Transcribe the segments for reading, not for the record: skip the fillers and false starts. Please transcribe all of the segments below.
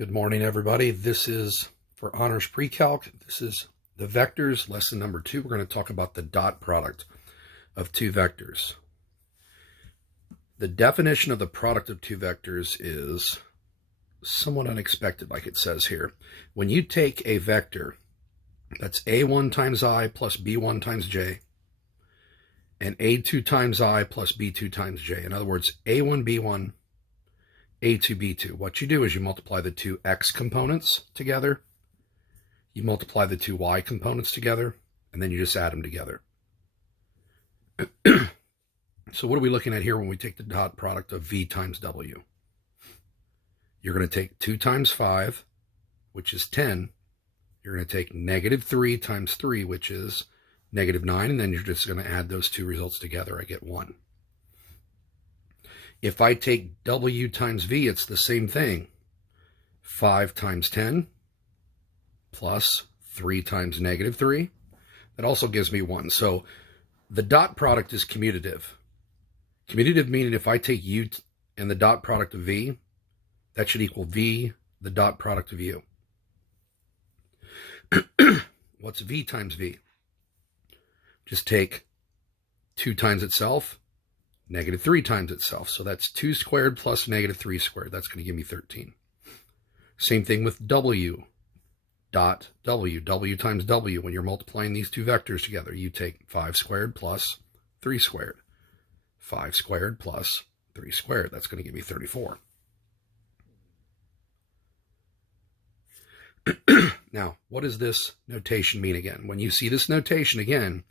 Good morning, everybody. This is for Honors Pre-Calc. This is the vectors, lesson number 2. We're going to talk about the dot product of two vectors. The definition of the product of two vectors is somewhat unexpected, like it says here. When you take a vector that's a1 times I plus b1 times j, and a2 times I plus b2 times j, in other words, a1, b1, a2, b2. What you do is you multiply the two x components together, you multiply the two y components together, and then you just add them together. So what are we looking at here when we take the dot product of v times w? You're going to take 2 times 5, which is 10. You're going to take negative 3 times 3, which is negative 9, and then you're just going to add those two results together. I get 1. If I take w times v, it's the same thing. 5 times 10 plus 3 times negative 3. That also gives me 1. So the dot product is commutative. Commutative meaning if I take u and the dot product of v, that should equal v, the dot product of u. What's v times v? Just take 2 times itself, negative 3 times itself. So that's 2 squared plus negative 3 squared. That's going to give me 13. Same thing with w dot w. W times w. When you're multiplying these two vectors together, you take 5 squared plus 3 squared. 5 squared plus 3 squared. That's going to give me 34. Now, what does this notation mean again? When you see this notation again,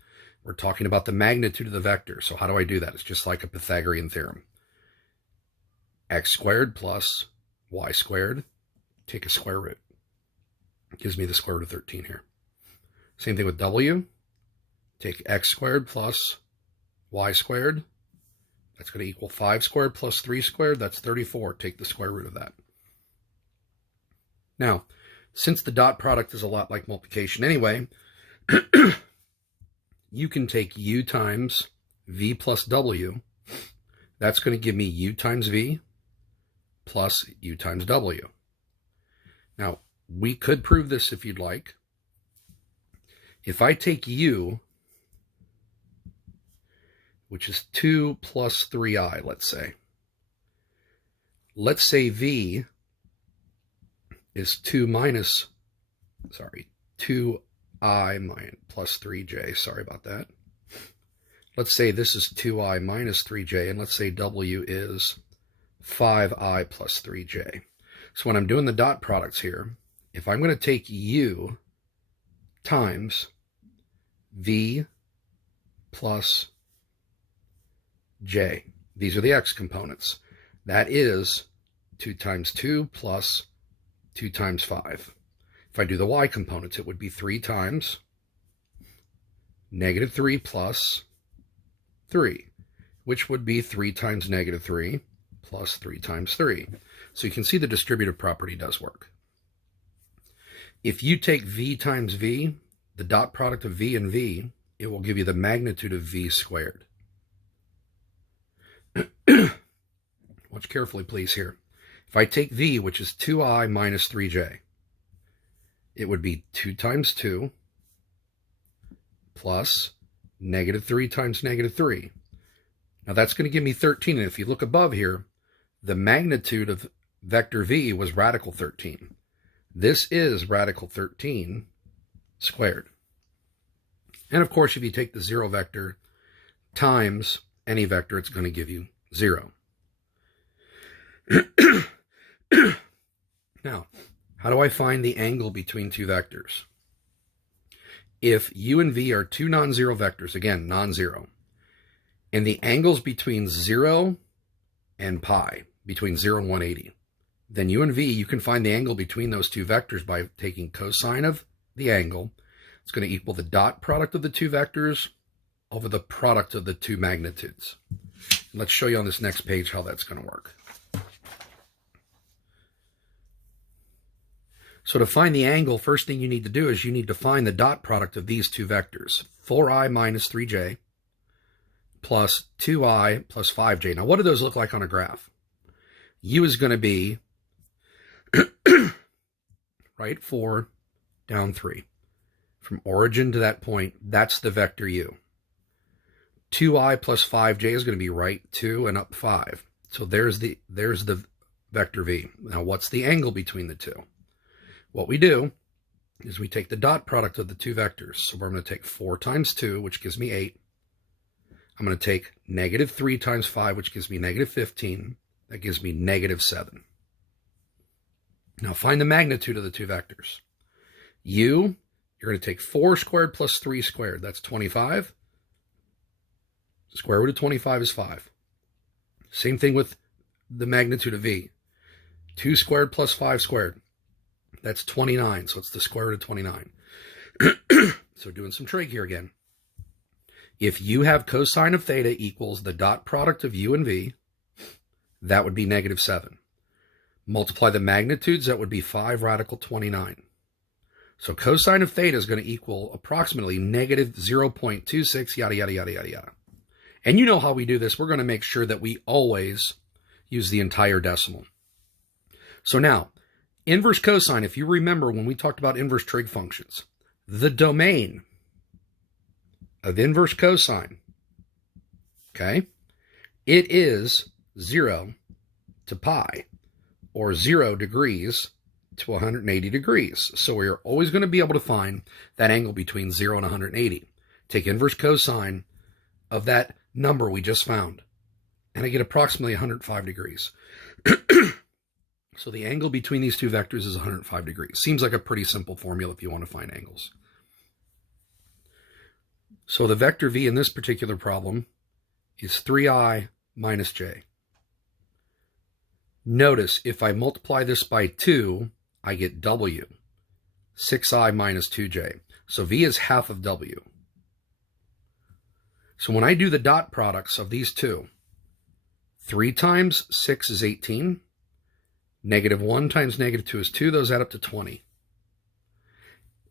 we're talking about the magnitude of the vector. So how do I do that? It's just like a Pythagorean theorem. X squared plus y squared, take a square root. It gives me the square root of 13 here. Same thing with w. Take x squared plus y squared. That's going to equal 5 squared plus 3 squared. That's 34. Take the square root of that. Now, since the dot product is a lot like multiplication anyway, you can take u times v plus w. That's going to give me u times v plus u times w. Now, we could prove this if you'd like. If I take u, which is 2 plus 3i, let's say v is 2i plus 3j. Sorry about that. Let's say this is 2i minus 3j, and let's say w is 5i plus 3j. So when I'm doing the dot products here, if I'm going to take u times v plus j, these are the x components. That is 2 times 2 plus 2 times 5. If I do the y components, it would be 3 times negative 3 plus 3, which would be 3 times negative 3 plus 3 times 3. So you can see the distributive property does work. If you take v times v, the dot product of v and v, it will give you the magnitude of v squared. Watch carefully, please, here. If I take v, which is 2i minus 3j, it would be 2 times 2 plus negative 3 times negative 3. Now that's going to give me 13. And if you look above here, the magnitude of vector v was radical 13. This is radical 13 squared. And of course, if you take the 0 vector times any vector, it's going to give you 0. Now, how do I find the angle between two vectors? If u and v are two non-zero vectors, again, non-zero, and the angles between 0 and pi, between 0 and 180, then u and v, you can find the angle between those two vectors by taking cosine of the angle. It's going to equal the dot product of the two vectors over the product of the two magnitudes. Let's show you on this next page how that's going to work. So to find the angle, first thing you need to do is you need to find the dot product of these two vectors, 4i minus 3j plus 2i plus 5j. Now, what do those look like on a graph? U is going to be right 4, down 3. From origin to that point, that's the vector u. 2i plus 5j is going to be right 2 and up 5. So there's the vector v. Now what's the angle between the two? What we do is we take the dot product of the two vectors. So we're going to take 4 times 2, which gives me 8. I'm going to take negative 3 times 5, which gives me negative 15. That gives me negative 7. Now find the magnitude of the two vectors. U, you're going to take 4 squared plus 3 squared. That's 25. Square root of 25 is 5. Same thing with the magnitude of v. 2 squared plus 5 squared. That's 29, so it's the square root of 29. So doing some trig here again. If you have cosine of theta equals the dot product of u and v, that would be negative 7. Multiply the magnitudes, that would be 5 radical 29. So cosine of theta is going to equal approximately negative 0.26, yada, yada, yada, yada, yada. And you know how we do this. We're going to make sure that we always use the entire decimal. So now, inverse cosine, if you remember when we talked about inverse trig functions, the domain of inverse cosine, okay, it is 0 to pi, or 0 degrees to 180 degrees. So we're always going to be able to find that angle between 0 and 180. Take inverse cosine of that number we just found, and I get approximately 105 degrees. So the angle between these two vectors is 105 degrees. Seems like a pretty simple formula if you want to find angles. So the vector v in this particular problem is 3i minus j. Notice if I multiply this by 2, I get w, 6i minus 2j. So v is half of w. So when I do the dot products of these two, 3 times 6 is 18. Negative 1 times negative 2 is 2. Those add up to 20.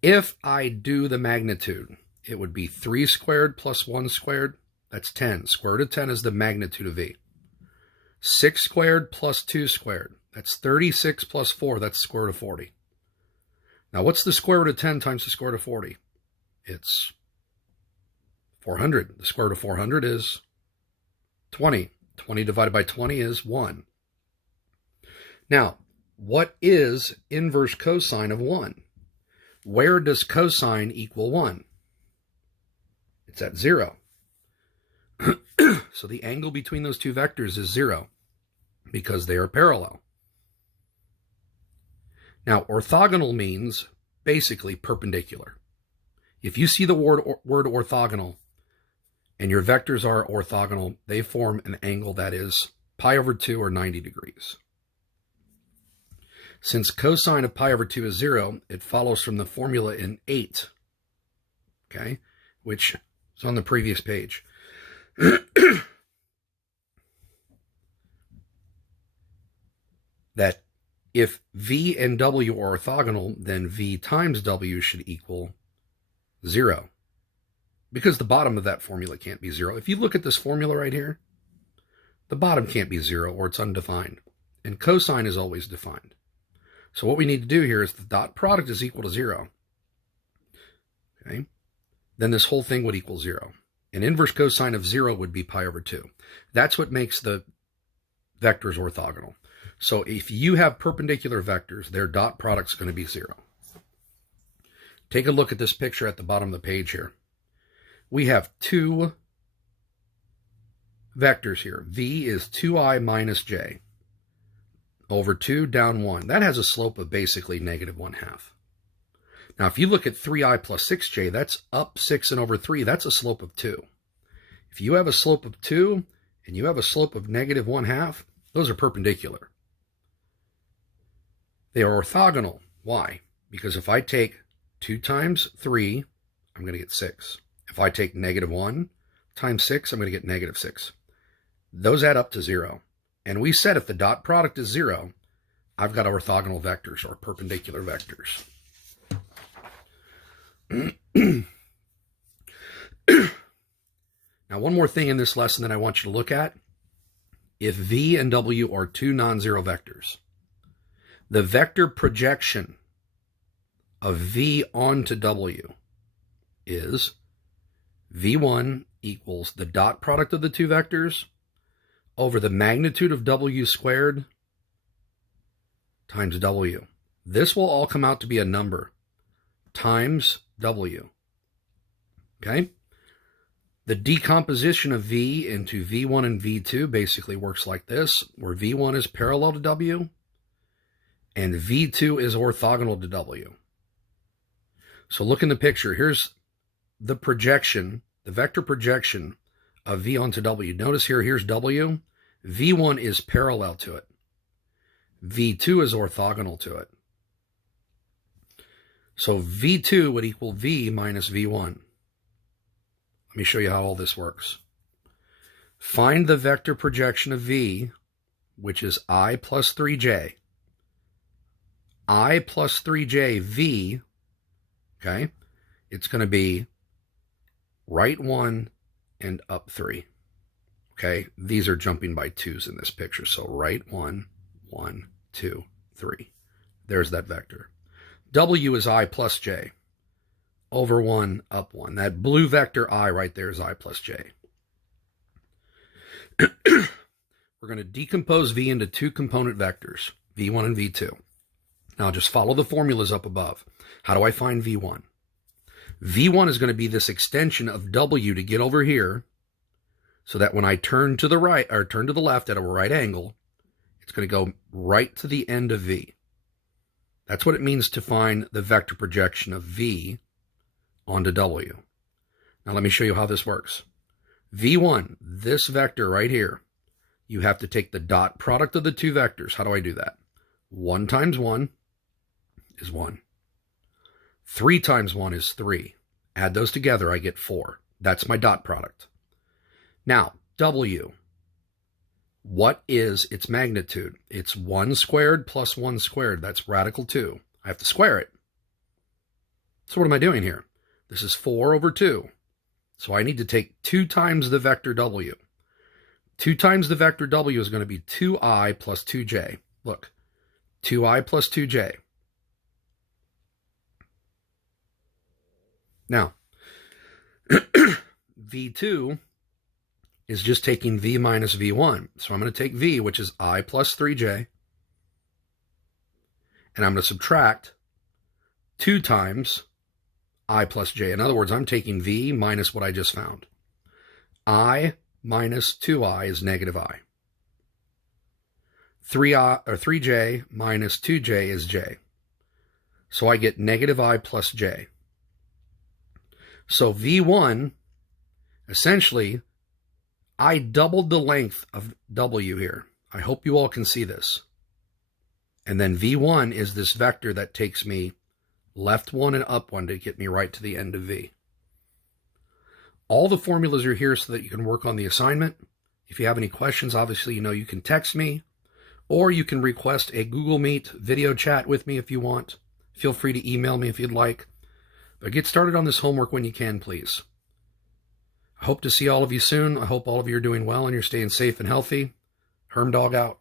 If I do the magnitude, it would be 3 squared plus 1 squared. That's 10. Square root of 10 is the magnitude of v. 6 squared plus 2 squared. That's 36 plus 4. That's the square root of 40. Now, what's the square root of 10 times the square root of 40? It's 400. The square root of 400 is 20. 20 divided by 20 is 1. Now, what is inverse cosine of 1? Where does cosine equal 1? It's at 0. So the angle between those two vectors is 0 because they are parallel. Now, orthogonal means basically perpendicular. If you see the word orthogonal and your vectors are orthogonal, they form an angle that is pi over 2 or 90 degrees. Since cosine of pi over 2 is 0, it follows from the formula in 8, okay, which is on the previous page. That if v and w are orthogonal, then v times w should equal 0. Because the bottom of that formula can't be 0. If you look at this formula right here, the bottom can't be 0 or it's undefined. And cosine is always defined. So what we need to do here is the dot product is equal to 0. Okay? Then this whole thing would equal 0. And inverse cosine of 0 would be pi over 2. That's what makes the vectors orthogonal. So if you have perpendicular vectors, their dot product is going to be 0. Take a look at this picture at the bottom of the page here. We have two vectors here. V is 2i minus j over 2 down 1. That has a slope of basically negative 1/2. Now, if you look at 3i plus 6j, that's up 6 and over 3. That's a slope of 2. If you have a slope of 2 and you have a slope of negative 1/2, those are perpendicular. They are orthogonal. Why? Because if I take 2 times 3, I'm going to get 6. If I take negative 1 times 6, I'm going to get negative 6. Those add up to 0. And we said if the dot product is 0, I've got orthogonal vectors or perpendicular vectors. Now, one more thing in this lesson that I want you to look at. If v and w are two non-zero vectors, the vector projection of V onto W is V1 equals the dot product of the two vectors over the magnitude of W squared times W. This will all come out to be a number times W. Okay? The decomposition of V into V1 and V2 basically works like this, where V1 is parallel to W and V2 is orthogonal to W. So look in the picture. Here's the projection, the vector projection of V onto W. Notice here, here's W. V1 is parallel to it. V2 is orthogonal to it. So V2 would equal V minus V1. Let me show you how all this works. Find the vector projection of V, which is I plus 3j. I plus 3j V, okay, it's going to be right 1 and up 3. Okay, these are jumping by 2s in this picture. So right 1, 1, 2, 3. There's that vector. W is I plus j. Over 1, up 1. That blue vector I right there is I plus j. We're going to decompose V into two component vectors, V1 and V2. Now just follow the formulas up above. How do I find V1? V1 is going to be this extension of W to get over here so that when I turn to the right or turn to the left at a right angle, it's going to go right to the end of V. That's what it means to find the vector projection of V onto W. Now let me show you how this works. V1, this vector right here, you have to take the dot product of the two vectors. How do I do that? 1 times 1 is 1. 3 times 1 is 3. Add those together, I get 4. That's my dot product. Now, W, what is its magnitude? It's 1 squared plus 1 squared. That's radical 2. I have to square it. So what am I doing here? This is 4 over 2. So I need to take 2 times the vector W. 2 times the vector W is going to be 2i plus 2j. Look, 2i plus 2j. Now, V2 is just taking V minus V1. So I'm going to take V, which is I plus 3j, and I'm going to subtract 2 times I plus j. In other words, I'm taking V minus what I just found. I minus 2i is negative I. 3j minus 2j is j. So I get negative I plus j. So V1, essentially, I doubled the length of W here. I hope you all can see this. And then V1 is this vector that takes me left 1 and up 1 to get me right to the end of V. All the formulas are here so that you can work on the assignment. If you have any questions, obviously, you know you can text me, or you can request a Google Meet video chat with me if you want. Feel free to email me if you'd like. But get started on this homework when you can, please. I hope to see all of you soon. I hope all of you are doing well and you're staying safe and healthy. Herm Dog out.